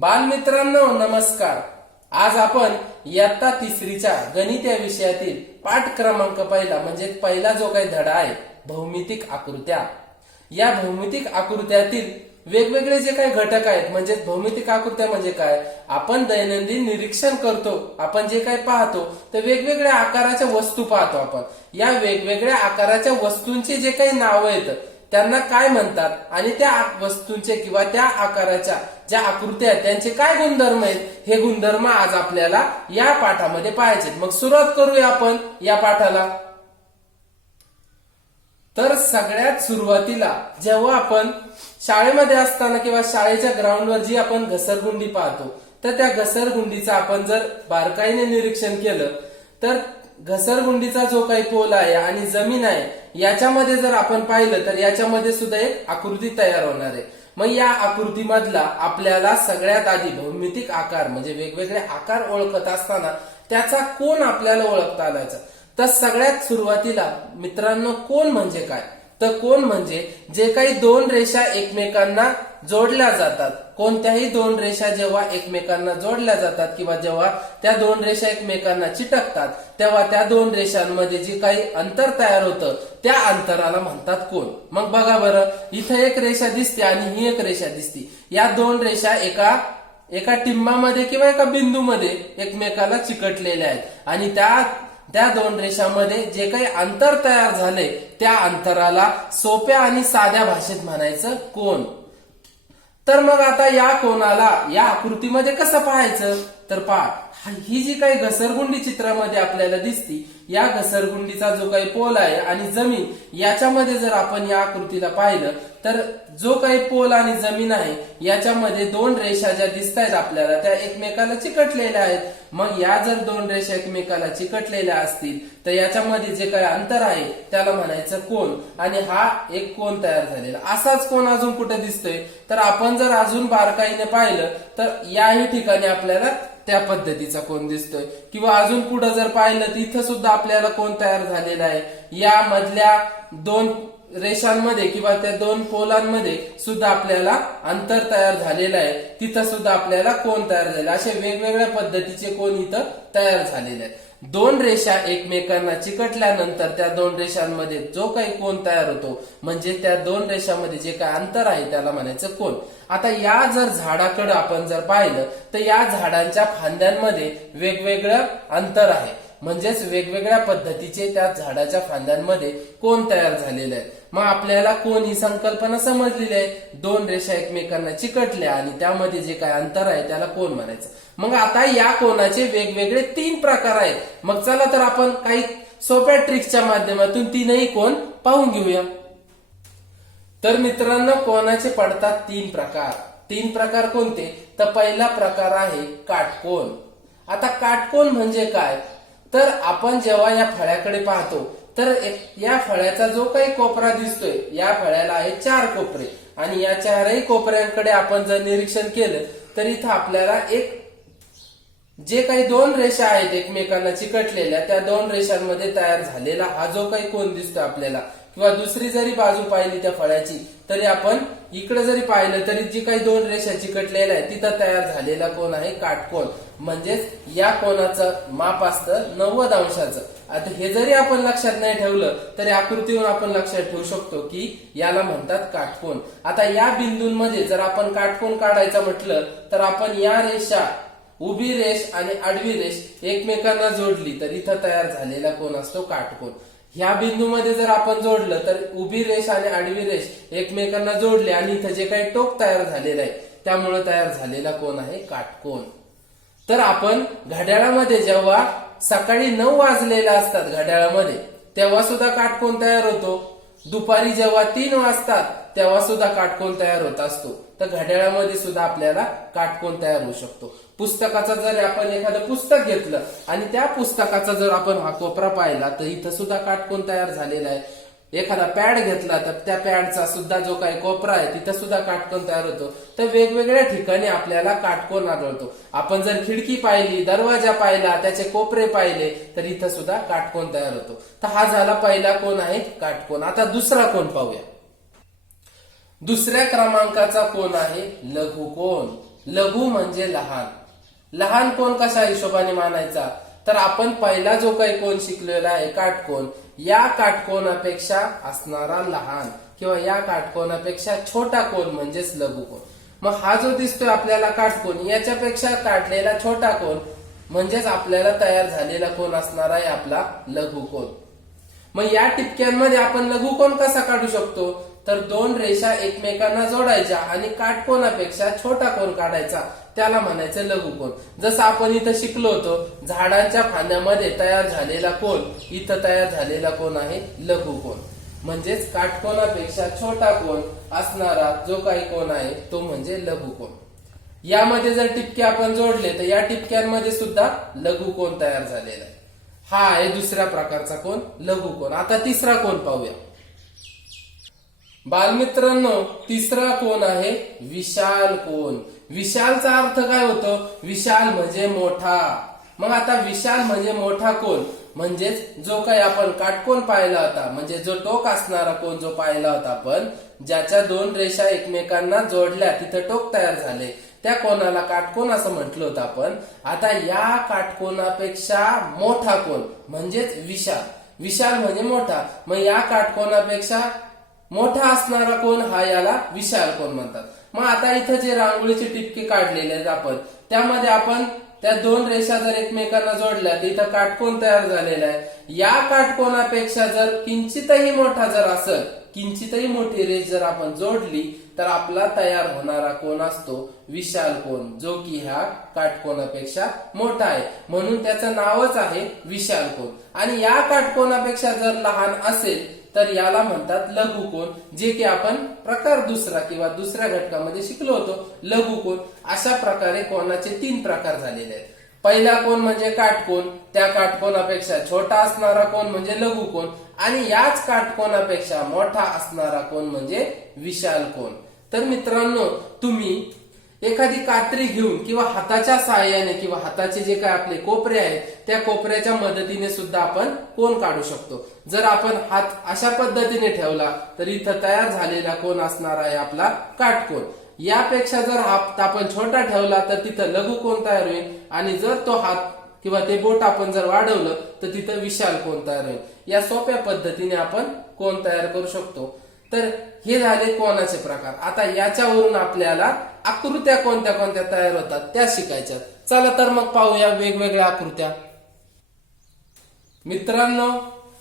बालमित्रांनो नमस्कार। आज आपण इयत्ता तिसरीच्या गणित या विषयातील पाठ क्रमांक पहिला म्हणजे पहिला जो काही धडा आहे भौमितिक आकृत्या, या भौमितिक आकृत्यातील वेगवेगळे जे काही घटक आहेत म्हणजे भौमितिक आकृत्या म्हणजे काय, आपण दैनंदिन निरीक्षण करतो, आपण जे काही पाहतो तर वेगवेगळ्या आकाराच्या वस्तू पाहतो। आपण या वेगवेगळ्या आकाराच्या वस्तूंचे जे काही नाव आहेत त्यांना काय म्हणतात आणि त्या वस्तूंचे किंवा त्या आकाराच्या ज्या आकृत्या आहेत त्यांचे काय गुणधर्म आहेत, हे गुणधर्म आज आपल्याला या पाठामध्ये पाहायचे। मग सुरुवात करूया आपण या पाठाला। तर सगळ्यात सुरुवातीला जेव्हा आपण शाळेमध्ये असताना किंवा शाळेच्या ग्राउंडवर जी आपण घसरगुंडी पाहतो तर त्या घसरगुंडीचं आपण जर बारकाईने निरीक्षण केलं तर घसरगुंडीचा जो काही पोल आहे आणि जमीन आहे याच्यामध्ये जर आपण पाहिलं तर याच्यामध्ये सुद्धा एक आकृती तयार होणार आहे। मग या आकृतीमधला आपल्याला सगळ्यात आधी भौमितिक आकार म्हणजे वेगवेगळे आकार ओळखत असताना त्याचा कोन आपल्याला ओळखता आलायचा। तर सगळ्यात सुरुवातीला मित्रांनो कोन म्हणजे काय, तर कोन म्हणजे जे काही दोन रेषा एकमेकांना जोडल्या जातात, कोणत्याही दोन रेषा जेव्हा एकमेकांना जोडल्या जातात किंवा जेव्हा त्या दोन रेषा एकमेकांना चिटकतात तेव्हा त्या दोन रेषांमध्ये जे काही अंतर तयार होतं त्या अंतराला म्हणतात कोन। मग बघा बरं, इथे एक रेषा दिसते आणि ही एक रेषा दिसते, या दोन रेषा एका टिंबामध्ये किंवा एका बिंदूमध्ये एकमेकाला चिकटलेल्या आहेत आणि त्या दोन रेषांमध्ये जे काही अंतर तयार झाले त्या अंतराला सोप्या आणि साध्या भाषेत म्हणायचं कोन। तर मग आता या कोनाला या आकृतीमध्ये कसं पाहायचं, तर पहा ही जी काही घसरगुंडी चित्रामध्ये आपल्याला दिसती, या घसरगुंडीचा जो काही पोल आहे आणि जमीन याच्यामध्ये जर आपण या आकृतीला पाहिलं तर जो काही पोल आणि जमीन आहे याच्यामध्ये दोन रेषा ज्या दिसत आहेत आपल्याला त्या एकमेकाला चिकटलेल्या आहेत। मग या जर दोन रेषा एकमेकाला चिकटलेल्या असतील तर याच्यामध्ये जे काही अंतर आहे त्याला म्हणायचं कोन आणि हा एक कोन तयार झालेला। असाच कोन अजून कुठे दिसतोय, तर आपण जर अजून बारकाईने पाहिलं तर याही ठिकाणी आपल्याला त्या पद्धतीचा कोन दिसतोय किंवा अजून पुढे जर पाहिलं तर इथं सुद्धा आपल्याला कोन तयार झालेला आहे। या मधल्या दोन रेषांमध्ये किंवा त्या दोन पोलांमध्ये सुद्धा आपल्याला अंतर तयार झालेलं आहे, तिथं सुद्धा आपल्याला कोन तयार झाले। असे वेगवेगळ्या पद्धतीचे कोन इथं तयार झालेले आहेत। दोन रेषा एकमेकांना चिकटल्यानंतर त्या दोन रेषांमध्ये जो काही कोन तयार होतो म्हणजे त्या दोन रेषांमध्ये जे काही अंतर आहे त्याला म्हणायचं कोन। आता या जर झाडाकडे आपण जर पाहिलं तर या झाडांच्या फांद्यांमध्ये वेगवेगळं अंतर आहे, म्हणजेच वेगवेगळ्या पद्धतीचे त्या झाडाच्या फांद्यांमध्ये कोन तयार झालेले आहेत। मग आपल्याला कोन ही संकल्पना समजलेली आहे, दोन रेषा एकमेकांना चिकटल्या आणि त्यामध्ये जे काही अंतर आहे त्याला कोन म्हणायचं। मग आता या कोनाचे वेगवेगळे तीन प्रकार आहेत। मग चला तर आपण काही सोप्या ट्रिक्सच्या माध्यमातून तीनही कोन पाहून घेऊया। तर मित्रांनो कोनाचे पडतात तीन प्रकार। तीन प्रकार कोणते, तर पहिला प्रकार आहे काटकोन। आता काटकोन म्हणजे काय, तर आपण जेव्हा या फळ्याकडे पाहतो तर या फळ्याचा जो काही कोपरा दिसतोय, या फळ्याला आहे चार कोपरे आणि या चारही कोपऱ्यांकडे आपण जर निरीक्षण केलं तर इथं आपल्याला एक जे काही दोन रेषा आहेत एकमेकांना चिकटलेल्या त्या दोन रेषांमध्ये तयार झालेला हा जो काही कोन दिसतो आपल्याला, किंवा दुसरी जरी बाजू पाहिली त्या फळ्याची तरी आपण इकडे जरी पाहिलं तरी जी काही दोन रेषा चिकटलेल्या आहेत तिथं तयार झालेला कोन आहे काटकोन। म्हणजेच या कोनाचं माप असतं 90 अंशाचं। आता हे जरी आपण लक्षात नाही ठेवलं तरी आकृतीवरून आपण लक्षात ठेवू शकतो की याला म्हणतात काटकोन। आता या बिंदूंमध्ये जर आपण काटकोन काढायचं म्हटलं तर आपण या रेषा उभी रेष आणि आडवी रेष एकमेकांना जोडली तर इथं तयार झालेला कोन असतो काटकोन। ह्या बिंदूमध्ये जर आपण जोडलं तर उभी रेष आणि आडवी रेष एकमेकांना जोडले आणि इथं जे काही टोक तयार झालेलं आहे त्यामुळे तयार झालेला कोन आहे काटकोन। तर आपण घड्याळामध्ये जेव्हा सकाळी 9 वाजलेल्या असतात घड्याळामध्ये तेव्हा सुद्धा काटकोन तयार होतो, दुपारी जेव्हा 3 वाजतात तेव्हा सुद्धा काटकोन तयार होत असतो। तर घड्याळामध्ये सुद्धा आपल्याला काटकोन तयार होऊ शकतो। पुस्तकाचा जर आपण एखादं पुस्तक घेतलं आणि त्या पुस्तकाचा जर आपण हा कोपरा पाहिला तर इथं सुद्धा काटकोन तयार झालेला आहे। एखादा पॅड घेतला तर त्या पॅडचा सुद्धा जो काही कोपरा आहे तिथं सुद्धा काटकोन तयार होतो। तर वेगवेगळ्या ठिकाणी आपल्याला काटकोन आढळतो। आपण जर खिडकी पाहिली, दरवाजा पाहिला, त्याचे कोपरे पाहिले तर इथं सुद्धा काटकोन तयार होतो। तर हा झाला पहिला कोन आहे काटकोन। आता दुसरा कोन पाहूया। दुसऱ्या क्रमांकाचा कोन आहे लघुकोन। लघु म्हणजे लहान. लहान कोन कशा हिशोबाने मानायचा, तर आपण पहिला जो काही कोन शिकलेला आहे काटकोन, या काटकोनापेक्षा असणारा लहान किंवा या काटकोनापेक्षा छोटा कोन म्हणजेच लघुकोन. मग हा जो दिसतोय आपल्याला काटकोन, याच्यापेक्षा काढलेला छोटा कोन म्हणजेच आपल्याला तयार झालेला कोन असणार आहे आपला लघुकोन. मग या टिपक्यांमध्ये आपण लघुकोन कसा काढू शकतो, तर दोन रेषा एकमेकांना जोडायच्या आणि काटकोनापेक्षा छोटा कोन काढायचा, त्याला म्हणायचं लघुकोन. जसं आपण इथं शिकलो होतो, झाडांच्या फांद्यामध्ये तयार झालेला कोन, इथं तयार झालेला कोन आहे लघुकोन. म्हणजेच काटकोनापेक्षा छोटा कोन असणारा जो काही कोन आहे तो म्हणजे लघुकोन. यामध्ये जर टिपके आपण जोडले तर या टिपक्यांमध्ये सुद्धा लघुकोन तयार झालेला आहे. हा आहे दुसऱ्या प्रकारचा कोन लघुकोन. आता तिसरा कोन पाहूया. बालमित्रांनो, तिसरा कोन आहे विशाल कोन. विशालचा अर्थ काय होतो, विशाल म्हणजे मोठा. मग आता विशाल म्हणजे मोठा कोन म्हणजेच जो काही आपण काटकोन पाहिला होता, म्हणजे जो टोक असणारा कोन जो पाहिला होता आपण, ज्याच्या दोन रेषा एकमेकांना जोडल्या तिथं टोक तयार झाले, त्या कोनाला काटकोन असं म्हटलं होतं आपण. आता या काटकोनापेक्षा मोठा कोन म्हणजेच विशाल. विशाल म्हणजे मोठा. मग या काटकोनापेक्षा मोठा असणारा कोन हा याला विशाल कोन म्हणतात. मग आता इथं जे रांगोळीचे टिपके काढलेले आहेत आपण, त्यामध्ये आपण त्या दोन रेषा जर एकमेकांना जोडल्या तर इथं काटकोन तयार झालेला आहे. या काटकोनापेक्षा जर किंचितही मोठा जर असेल, किंचितही मोठी रेष जर आपण जोडली तर आपला तयार होणारा कोन असतो विशाल कोन, जो की ह्या काटकोनापेक्षा मोठा आहे, म्हणून त्याचं नावच आहे विशाल कोन. आणि या काटकोनापेक्षा जर लहान असेल तर याला म्हणतात लघुकोन, जे की आपण प्रकार दुसरा किंवा दुसऱ्या घटकामध्ये शिकलो होतो लघुकोन. अशा प्रकारे कोनाचे 3 प्रकार झालेले आहेत. पहिला कोन म्हणजे काटकोन, त्या काटकोनापेक्षा छोटा असणारा कोन म्हणजे लघुकोन, आणि याच काटकोनापेक्षा मोठा असणारा कोन म्हणजे विशाल कोन. तर मित्रांनो, तुम्ही एखादी कात्री घेऊन किंवा हाताच्या सहाय्याने किंवा हाताचे जे काय आपले कोपरे आहेत त्या कोपऱ्याच्या मदतीने सुद्धा आपण कोन काढू शकतो. जर आपण हात अशा पद्धतीने ठेवला तर इथं तयार झालेला कोन असणार आहे आपला काटकोन. यापेक्षा जर हात आपण छोटा ठेवला तर तिथं लघुकोन तयार होईल, आणि जर तो हात किंवा ते बोट आपण जर वाढवलं तर तिथं विशाल कोन तयार होईल. या सोप्या पद्धतीने आपण कोन तयार करू शकतो. तर हे झाले कोनाचे प्रकार. आता याच्यावरून आपल्याला आकृत्या कोणत्या कोणत्या तयार होतात त्या शिकायच्या. चला तर मग पाहूया वेगवेगळ्या आकृत्या. मित्रांनो,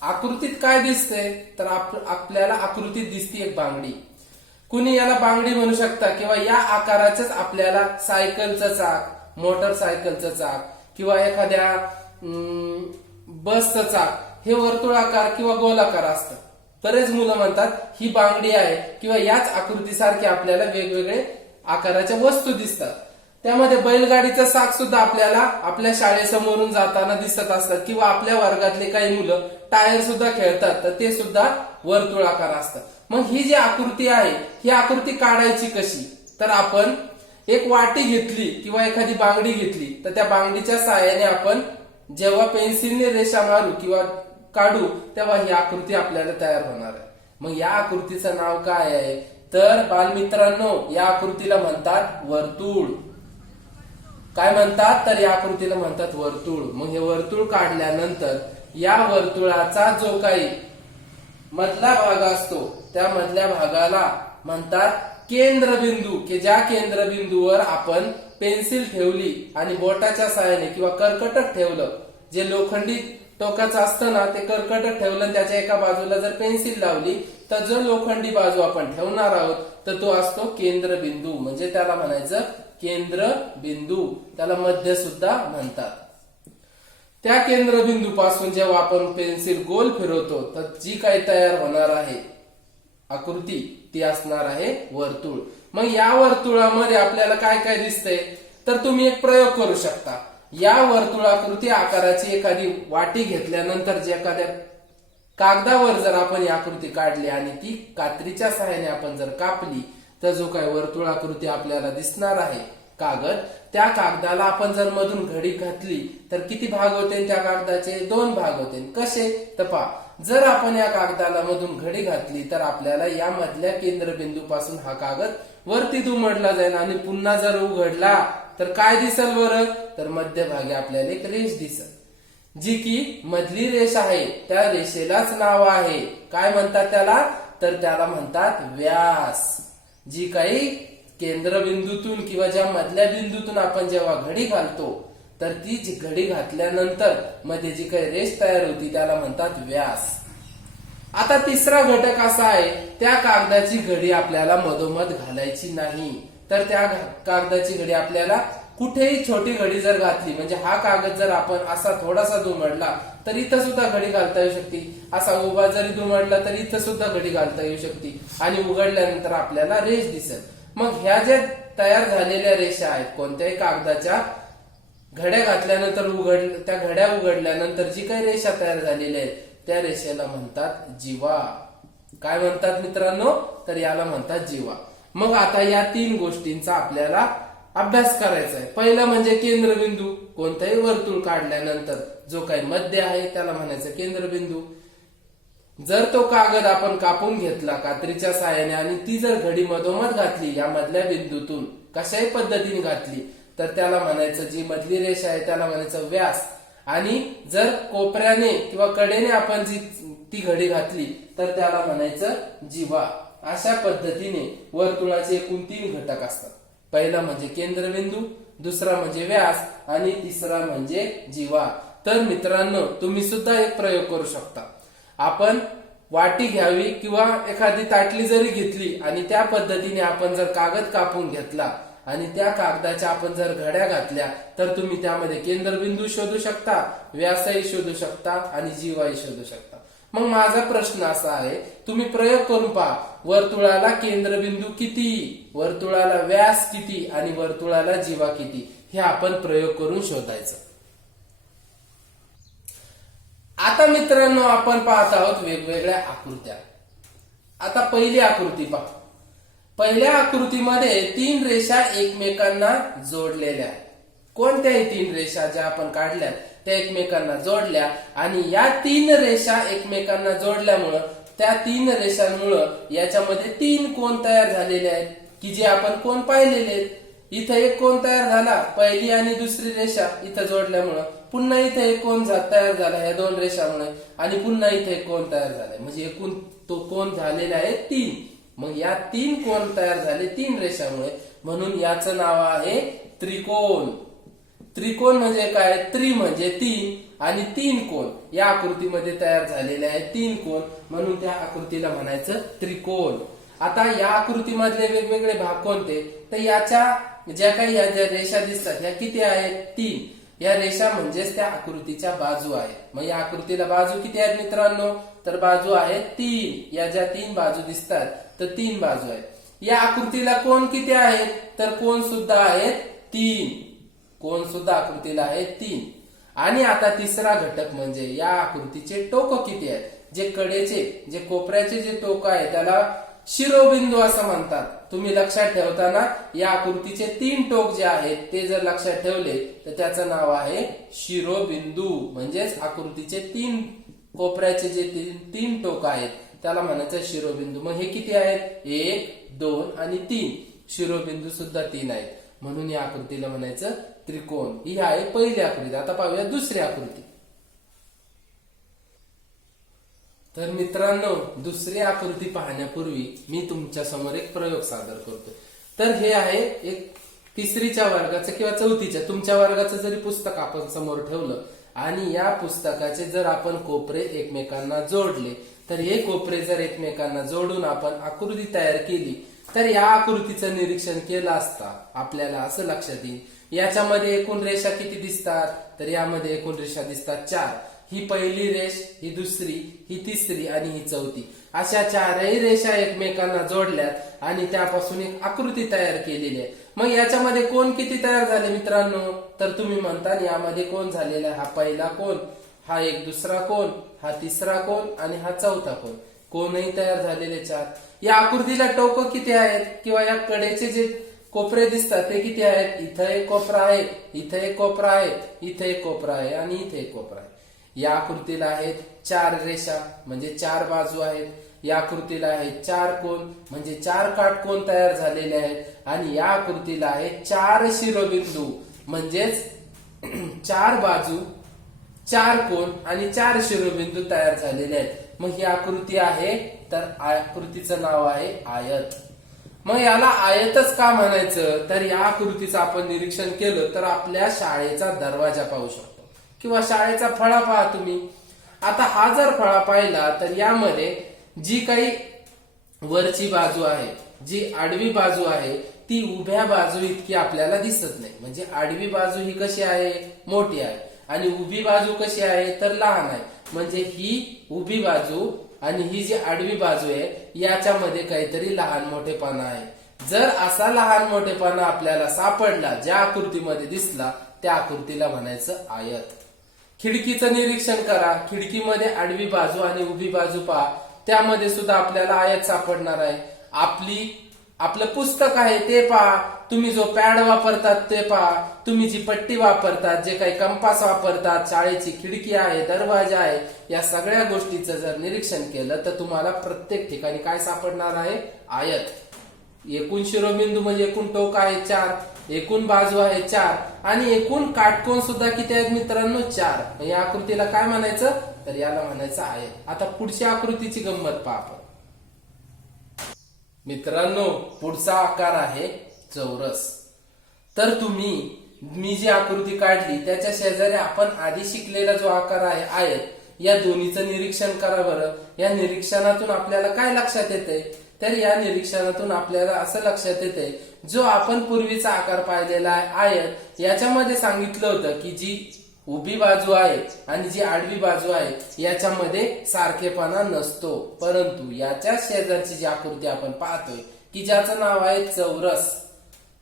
आकृतीत काय दिसतंय, तर आपल्याला आकृतीत दिसते एक बांगडी. कुणी याला बांगडी म्हणू शकता, किंवा या आकाराचंच आपल्याला सायकलचं चाक, मोटरसायकलचं चाक किंवा एखाद्या बसचं चाक हे वर्तुळाकार किंवा गोलाकार असतं. बरेच मुलं म्हणतात ही बांगडी आहे, किंवा याच आकृतीसारखे आपल्याला वेगवेगळे आकाराच्या वस्तू दिसतात. त्यामध्ये बैलगाडीचं चाक सुद्धा आपल्याला आपल्या शाळेसमोरून जाताना दिसत असतात, किंवा आपल्या वर्गातले काही मुलं टायर सुद्धा खेळतात तर ते सुद्धा वर्तुळाकार असतात. मग ही जी आकृती आहे ही आकृती काढायची कशी, तर आपण एक वाटी घेतली किंवा एखादी बांगडी घेतली तर त्या बांगडीच्या सहाय्याने आपण जेव्हा पेन्सिलने रेषा मारू किंवा काढू तेव्हा ही आकृती आपल्याला तयार होणार आहे. मग या आकृतीचं नाव काय आहे, तर बालमित्रांनो या आकृतीला म्हणतात वर्तुळ. काय म्हणतात, तर या आकृतीला म्हणतात वर्तुळ. मग हे वर्तुळ काढल्यानंतर या वर्तुळाचा जो काही मधला भाग असतो त्या मधल्या भागाला म्हणतात केंद्रबिंदू, की ज्या केंद्रबिंदूवर आपण पेन्सिल ठेवली आणि बोटाच्या सहाय्याने किंवा कर्कटक ठेवलं, जे लोखंडी टोकाचं असतं ना ते कर्कटक ठेवलं, त्याच्या एका बाजूला जर पेन्सिल लावली तर जो लोखंडी बाजू आपण ठेवणार आहोत तर तो असतो केंद्रबिंदू. म्हणजे त्याला म्हणायचं केंद्रबिंदू, त्याला मध्य सुद्धा म्हणतात. त्या केंद्रबिंदू पासून जेव्हा आपण पेन्सिल गोल फिरवतो तर जी काही तयार होणार आहे आकृती ती असणार आहे वर्तुळ. मग या वर्तुळामध्ये आपल्याला काय काय दिसतंय, तर तुम्ही एक प्रयोग करू शकता. या वर्तुळाकृती आकाराची एखादी वाटी घेतल्यानंतर जे एखाद्या कागदावर जर आपण ही आकृती काढली आणि ती कात्रीच्या सहाय्याने आपण जर कापली तर जो काही वर्तुळाकृती आपल्याला दिसणार आहे कागद, त्या कागदाला आपण जर मधून घडी घातली तर किती भाग होते, त्या कागदाचे 2 भाग होते. कसे, तर पहा, जर आपण या कागदाला मधून घडी घातली तर आपल्याला या मधल्या केंद्रबिंदू पासून हा कागद वरती दुमडला जाईल आणि पुन्हा जर उघडला तर काय दिसल बरं, तर मध्यभागी आपल्याला एक रेष दिसल, जी की मधली रेष आहे त्या रेषेलाच नाव आहे. काय म्हणतात त्याला, तर त्याला म्हणतात व्यास. जी काही केंद्रबिंदूतून किंवा ज्या मधल्या बिंदूतून आपण जेव्हा घडी घालतो तर ती जी घडी घातल्यानंतर मध्ये जी काही रेष तयार होती त्याला म्हणतात व्यास. आता तिसरा घटक असा आहे, त्या कागदाची घडी आपल्याला मधोमध घालायची नाही. तर त्या कागदाची घडी आपल्याला कुठेही छोटी घडी जर घातली, म्हणजे हा कागद जर आपण असा थोडासा दुमडला तर इथं सुद्धा घडी घालता येऊ शकते, असा उभा जरी दुमडला तर इथं सुद्धा घडी घालता येऊ शकते आणि उघडल्यानंतर आपल्याला रेष दिसेल. मग ह्या ज्या तयार झालेल्या रेषा आहेत कोणत्याही कागदाच्या घड्या घातल्यानंतर त्या घड्या उघडल्यानंतर जी काही रेषा तयार झालेल्या आहेत त्या रेषेला म्हणतात जीवा. काय म्हणतात मित्रांनो, तर याला म्हणतात जीवा. मग आता या 3 गोष्टींचा आपल्याला अभ्यास करायचा आहे. पहिलं म्हणजे केंद्रबिंदू. कोणताही वर्तुळ काढल्यानंतर जो काही मध्य आहे त्याला म्हणायचं केंद्रबिंदू. जर तो कागद आपण कापून घेतला कात्रीच्या साहाय्याने आणि ती जर घडी मधोमध घातली या मधल्या बिंदूतून कशाही पद्धतीने घातली तर त्याला म्हणायचं, जी मधली रेषा आहे त्याला म्हणायचं व्यास. आणि जर कोपऱ्याने किंवा कडेने आपण ती घडी घातली तर त्याला म्हणायचं जीवा. अशा पद्धतीने वर्तुळाचे एकूण 3 घटक असतात. पहिला म्हणजे केंद्रबिंदू, दुसरा म्हणजे व्यास आणि तिसरा म्हणजे जीवा. तर मित्रांनो, तुम्ही सुद्धा एक प्रयोग करू शकता. आपण वाटी घ्यावी किंवा एखादी ताटली जरी घेतली आणि त्या पद्धतीने आपण जर कागद कापून घेतला आणि त्या कागदाच्या आपण जर घड्या घातल्या तर तुम्ही त्यामध्ये केंद्रबिंदू शोधू शकता, व्यासही शोधू शकता आणि जीवाही शोधू शकता. मग माझा प्रश्न असा आहे, तुम्ही प्रयोग करून पहा, वर्तुळाला केंद्रबिंदू किती, वर्तुळाला व्यास किती आणि वर्तुळाला जीवा किती, हे आपण प्रयोग करून शोधायचं. आता मित्रांनो, आपण पाहत आहोत वेगवेगळ्या आकृत्या. आता पहिली आकृती पहा. पहिल्या आकृतीमध्ये 3 रेषा एकमेकांना जोडलेल्या आहेत. कोणत्याही 3 रेषा ज्या आपण काढल्या त्या एकमेकांना जोडल्या आणि या 3 रेषा एकमेकांना जोडल्यामुळं त्या 3 रेषांमुळं याच्यामध्ये 3 कोन तयार झालेले आहेत की जे आपण कोन पाहिलेले आहेत. इथं एक कोन तयार झाला, पहिली आणि दुसरी रेषा इथं जोडल्यामुळं. पुन्हा इथे एक कोन तयार झाला या 2 रेषामुळे आणि पुन्हा इथे एक कोन तयार झालाय, म्हणजे एकूण तो कोन झालेला आहे 3. मग या 3 कोन तयार झाले 3 रेषामुळे, म्हणून याचं नाव आहे त्रिकोण. त्रिकोण म्हणजे काय, त्रि म्हणजे 3 आणि 3 कोन या आकृतीमध्ये तयार झालेले आहेत 3 कोन, म्हणून त्या आकृतीला म्हणायचं त्रिकोण. आता या आकृतीमधले वेगवेगळे भाग कोणते, तर याच्या ज्या काही या ज्या रेषा दिसतात ह्या किती आहेत, 3. या रेषा म्हणजेच त्या आकृतीच्या बाजू आहे. मग या आकृतीला बाजू किती आहेत मित्रांनो, तर बाजू आहेत 3. या ज्या 3 बाजू दिसतात तर 3 बाजू आहेत. या आकृतीला कोन किती आहेत, तर कोन सुद्धा आहेत 3. कोन सुद्धा आकृतीला आहेत 3. आणि आता तिसरा घटक म्हणजे या आकृतीचे टोक किती आहेत. जे कडेचे जे कोपऱ्याचे जे टोक आहे त्याला शिरोबिंदू असं म्हणतात. तुम्ही लक्षात ठेवताना या आकृतीचे 3 टोक जे आहेत ते जर लक्षात ठेवले तर त्याचं नाव आहे शिरोबिंदू. म्हणजेच आकृतीचे 3 कोपऱ्याचे जे 3 टोक आहेत त्याला म्हणायचं शिरोबिंदू. मग हे किती आहेत, 1, 2 आणि 3. शिरोबिंदू सुद्धा 3 आहेत, म्हणून या आकृतीला म्हणायचं त्रिकोण. ही आहे पहिली आकृती. आता पाहूया दुसरी आकृती. तर मित्रांनो, दुसरी आकृती पाहण्यापूर्वी मी तुमच्या समोर एक प्रयोग सादर करतो. तर हे आहे एक 3रीच्या वर्गाचं किंवा 4थीच्या तुमच्या वर्गाचं जरी पुस्तक आपण समोर ठेवलं आणि या पुस्तकाचे जर आपण कोपरे एकमेकांना जोडले तर हे कोपरे जर एकमेकांना जोडून आपण आकृती तयार केली तर या आकृतीचं निरीक्षण केलं असता आपल्याला असं लक्षात येईल, याच्यामध्ये एकूण रेषा किती दिसतात, तर यामध्ये एकूण रेषा दिसतात 4. ही पहिली रेष, ही दुसरी, ही तिसरी आणि ही 4थी. अशा 4ही रेषा एकमेकांना जोडल्यात आणि त्यापासून एक आकृती तयार केलेली आहे. मग याच्यामध्ये कोन किती तयार झाले मित्रांनो, तर तुम्ही म्हणता यामध्ये कोन झालेला हा पहिला कोन, हा एक दुसरा कोन, हा तिसरा कोन आणि हा 4था कोन. कोनही तयार झालेले 4. या आकृतीला टोक किती आहेत किंवा या कडेचे जे कोपरे दिसतात ते किती आहेत, इथं एक कोपरा आहे, इथं एक कोपरा आहे, इथं एक कोपरा आहे आणि इथे एक कोपरा आहे. या आकृतीला आहेत 4 रेषा म्हणजे 4 बाजू आहेत या आकृतीला आहेत 4 कोन म्हणजे 4 काटकोन तयार झालेले आहेत आणि या आकृतीला आहे 4 शिरोबिंदू म्हणजेच 4 बाजू 4 कोन आणि 4 शिरोबिंदू तयार झालेले आहेत। मग ही आकृती आहे तर आकृतीचं नाव आहे आयत। मग याला आयतच का म्हणायचं तर या आकृतीचं आपण निरीक्षण केलं तर आपल्या शाळेचा दरवाजा पाहू शकतो किंवा शाळेचा फळा पहा तुम्ही। आता हा जर फळा पाहिला तर यामध्ये जी काही वरची बाजू आहे जी आडवी बाजू आहे ती उभ्या बाजू इतकी आपल्याला दिसत नाही, म्हणजे आडवी बाजू ही कशी आहे मोठी आहे आणि उभी बाजू कशी आहे तर लहान आहे, म्हणजे ही उभी बाजू आणि ही जी आडवी बाजू आहे याच्यामध्ये काहीतरी लहान मोठेपणा आहे। जर असा लहान मोठेपणा आपल्याला सापडला ज्या आकृतीमध्ये दिसला त्या आकृतीला म्हणायचं आयत। खिडकीचं निरीक्षण करा, खिडकीमध्ये आडवी बाजू आणि उभी बाजू पहा, त्यामध्ये सुद्धा आपल्याला आयत सापडणार आहे। आपलं पुस्तक आहे ते पहा, तुम्ही जो पॅड वापरतात ते पहा, तुम्ही जी पट्टी वापरतात, जे काही कंपास वापरतात, शाळेची खिडकी आहे, दरवाजा आहे, या सगळ्या गोष्टीचं जर निरीक्षण केलं तर तुम्हाला प्रत्येक ठिकाणी काय सापडणार आहे आयत। एकूण शिरोबिंदू म्हणजे एकूण टोक आहे 4, एकूण बाजू आहे 4 आणि एकूण काटकोन सुद्धा किती आहेत मित्रांनो 4। या आकृतीला काय म्हणायचं तर याला म्हणायचं आयत। आता पुढच्या आकृतीची गंमत पहा आपण मित्रांनो, पुढचा आकार आहे चौरस। तर मी जी आकृती काढली त्याच्या शेजारी आपण आधी शिकलेला जो आकार आहे आयत या दोन्हीचं निरीक्षण करा बरं। या निरीक्षणातून आपल्याला काय लक्षात येतंय तर या निरीक्षणातून आपल्याला असं लक्षात येतंय जो आपण पूर्वीचा आकार पाहिलेला आहे आयत याच्यामध्ये सांगितलं होतं की जी उभी बाजू आहे आणि जी आडवी बाजू आहे याच्यामध्ये सारखेपणा नसतो, परंतु याच्या शेजारची जी आकृती आपण पाहतोय की ज्याचं नाव आहे चौरस।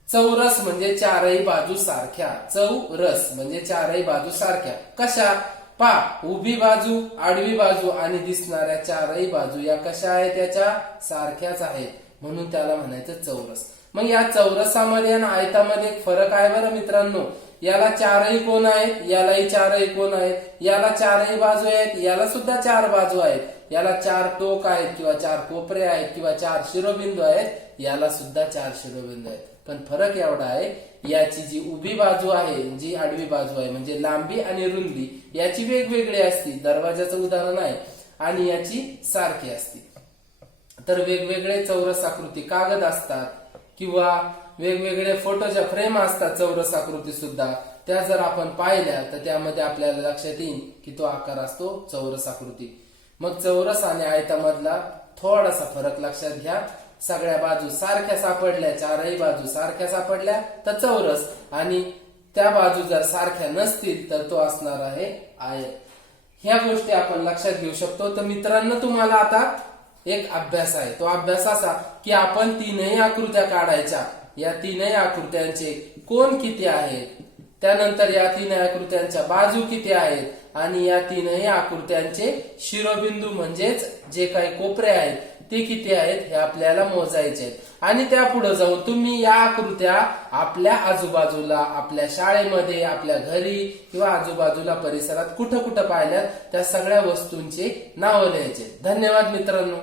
चौरस म्हणजे चारही बाजू सारख्या, चौरस म्हणजे चारही बाजू सारख्या कशा पहा, उभी बाजू आडवी बाजू आणि दिसणाऱ्या चारही बाजू या कशा आहेत त्याच्या सारख्याच आहेत, म्हणून त्याला म्हणायचं चौरस। मग या चौरसामध्ये आणि आयतामध्ये एक फरक आहे बरं मित्रांनो, याला चारही कोन आहेत, यालाही चारही कोन आहेत, याला चारही बाजू आहेत, याला सुद्धा 4 बाजू आहेत, याला 4 टोक आहेत किंवा 4 कोपरे आहेत किंवा 4 शिरोबिंदू आहेत, याला सुद्धा 4 शिरोबिंदू आहेत। पण फरक एवढा आहे याची जी उभी बाजू आहे जी आडवी बाजू आहे म्हणजे लांबी आणि रुंदी याची वेगवेगळी असती, दरवाजाचं उदाहरण आहे, आणि याची सारखी असते। तर वेगवेगळे चौरस आकृती कागद असतात किंवा वेगवेगळे फोटोच्या फ्रेम असतात चौरस आकृती सुद्धा, त्या जर आपण पाहिल्या तर त्यामध्ये आपल्याला लक्षात येईल की तो आकार असतो चौरस आकृती। मग चौरस आणि आयतामधला थोडासा फरक लक्षात घ्या, सगळ्या बाजू सारख्या सापडल्या, चारही बाजू सारख्या सापडल्या तर चौरस, आणि त्या बाजू जर सारख्या नसतील तर तो असणार आहे आयत। ह्या गोष्टी आपण लक्षात घेऊ शकतो। तर मित्रांनो, तुम्हाला आता एक अभ्यास आहे, तो अभ्यास असा की आपण 3ही आकृत्या काढायच्या, या 3ही आकृत्यांचे कोन किती आहेत, त्यानंतर या 3 आकृत्यांच्या बाजू किती आहेत आणि या 3ही आकृत्यांचे शिरोबिंदू म्हणजेच जे काही कोपरे आहेत ते किती आहेत हे आपल्याला मोजायचे आहेत। आणि त्यापुढे जाऊन तुम्ही या आकृत्या आपल्या आजूबाजूला, आपल्या शाळेमध्ये, आपल्या घरी किंवा आजूबाजूला परिसरात कुठं कुठं पाहिल्यात त्या सगळ्या वस्तूंचे नाव लिहायचे। धन्यवाद मित्रांनो।